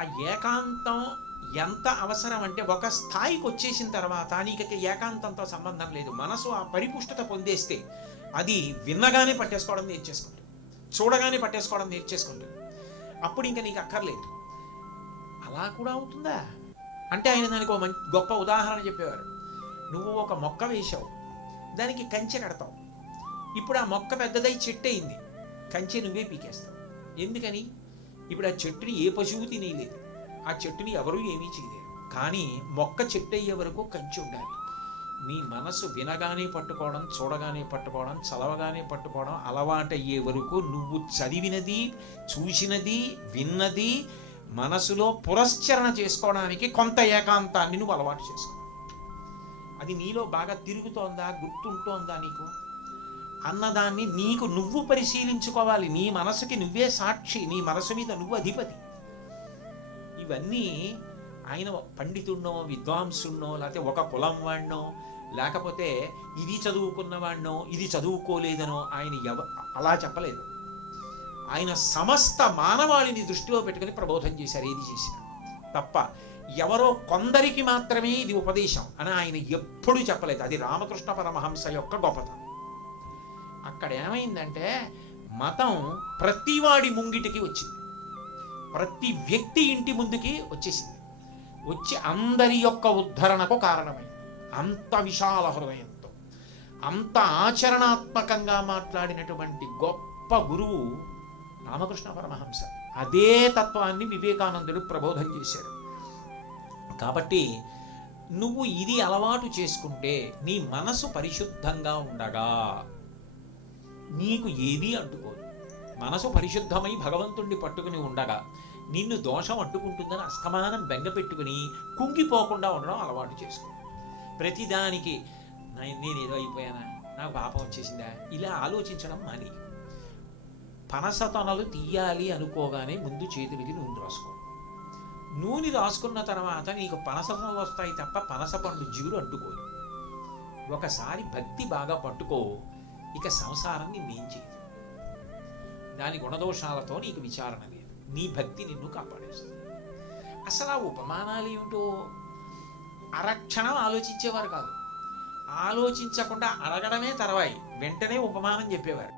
ఆ ఏకాంతం ఎంత అవసరం అంటే, ఒక స్థాయికి వచ్చేసిన తర్వాత నీకు ఏకాంతంతో సంబంధం లేదు. మనసు ఆ పరిపుష్టత పొందేస్తే అది విన్నగానే పట్టేసుకోవడం నేర్చేసుకుంటుంది, చూడగానే పట్టేసుకోవడం నేర్చేసుకుంటుంది. అప్పుడు ఇంకా నీకు అక్కర్లేదు. అలా కూడా అవుతుందా అంటే ఆయన దానికి ఒక గొప్ప ఉదాహరణ చెప్పేవారు. నువ్వు ఒక మొక్క వేశావు, దానికి కంచె కడతావు. ఇప్పుడు ఆ మొక్క పెద్దదై చెట్టు అయింది, కంచె నువ్వే పీకేస్తావు. ఎందుకని? ఇప్పుడు ఆ చెట్టుని ఏ పశువు తినేయలేదు, ఆ చెట్టుని ఎవరూ ఏమీ చేయలేరు. కానీ మొక్క చెట్టు అయ్యే వరకు కంచె ఉండాలి. నీ మనసు వినగానే పట్టుకోవడం, చూడగానే పట్టుకోవడం, చదవగానే పట్టుకోవడం అలవాటయ్యే వరకు నువ్వు చదివినది, చూసినది, విన్నది మనసులో పురస్చరణ చేసుకోవడానికి కొంత ఏకాంతాన్ని నువ్వు అలవాటు చేసుకో. అది నీలో బాగా తిరుగుతోందా, గుర్తుంటోందా నీకు అన్నదాన్ని నీకు నువ్వు పరిశీలించుకోవాలి. నీ మనసుకి నువ్వే సాక్షి, నీ మనసు మీద నువ్వు అధిపతి. ఇవన్నీ ఆయన పండితుడినో, విద్వాంసుడినో, లేకపోతే ఒక కులం వాడినో, లేకపోతే ఇది చదువుకున్నవాడినో, ఇది చదువుకోలేదనో ఆయన అలా చెప్పలేదు. ఆయన సమస్త మానవాళిని దృష్టిలో పెట్టుకుని ప్రబోధం చేశారు ఏది చేసినా. తప్ప ఎవరో కొందరికి మాత్రమే ఇది ఉపదేశం అని ఆయన ఎప్పుడూ చెప్పలేదు. అది రామకృష్ణ పరమహంస యొక్క గొప్పతనం. అక్కడ ఏమైందంటే మతం ప్రతివాడి ముంగిటికి వచ్చింది, ప్రతి వ్యక్తి ఇంటి ముందుకి వచ్చేసింది. వచ్చి అందరి యొక్క ఉద్ధరణకు కారణమైంది. అంత విశాల హృదయంతో, అంత ఆచరణాత్మకంగా మాట్లాడినటువంటి గొప్ప గురువు రామకృష్ణ పరమహంస. అదే తత్వాన్ని వివేకానందుడు ప్రబోధం చేశాడు. కాబట్టి నువ్వు ఇది అలవాటు చేసుకుంటే నీ మనసు పరిశుద్ధంగా ఉండగా నీకు ఏదీ అంటుకోదు. మనసు పరిశుద్ధమై భగవంతుణ్ణి పట్టుకుని ఉండగా నిన్ను దోషం అడ్డుకుంటుందని అస్తమానం బెంగ పెట్టుకుని కుంగిపోకుండా ఉండడం అలవాటు చేసుకో. ప్రతిదానికి నేనేదో అయిపోయానా, నాకు పాపం వచ్చేసిందా, ఇలా ఆలోచించడం మాని. పనసతొనలు తీయాలి అనుకోగానే ముందు చేతులకి నూనె రాసుకో. నూనె రాసుకున్న తర్వాత నీకు పనసతొనలు వస్తాయి తప్ప పనస పండు జిగురు అడ్డుకోదు. ఒకసారి భక్తి బాగా పట్టుకో, ఇక సంసారం నిన్నేం చేయదు. దాని గుణదోషాలతో నీకు విచారణ లేదు. నీ భక్తి నిన్ను కాపాడేస్తుంది. అసలు ఆ ఉపమానాలు ఏమిటో అరక్షణం ఆలోచించేవారు కాదు. ఆలోచించకుండా అడగడమే తర్వాయి వెంటనే ఉపమానం చెప్పేవారు.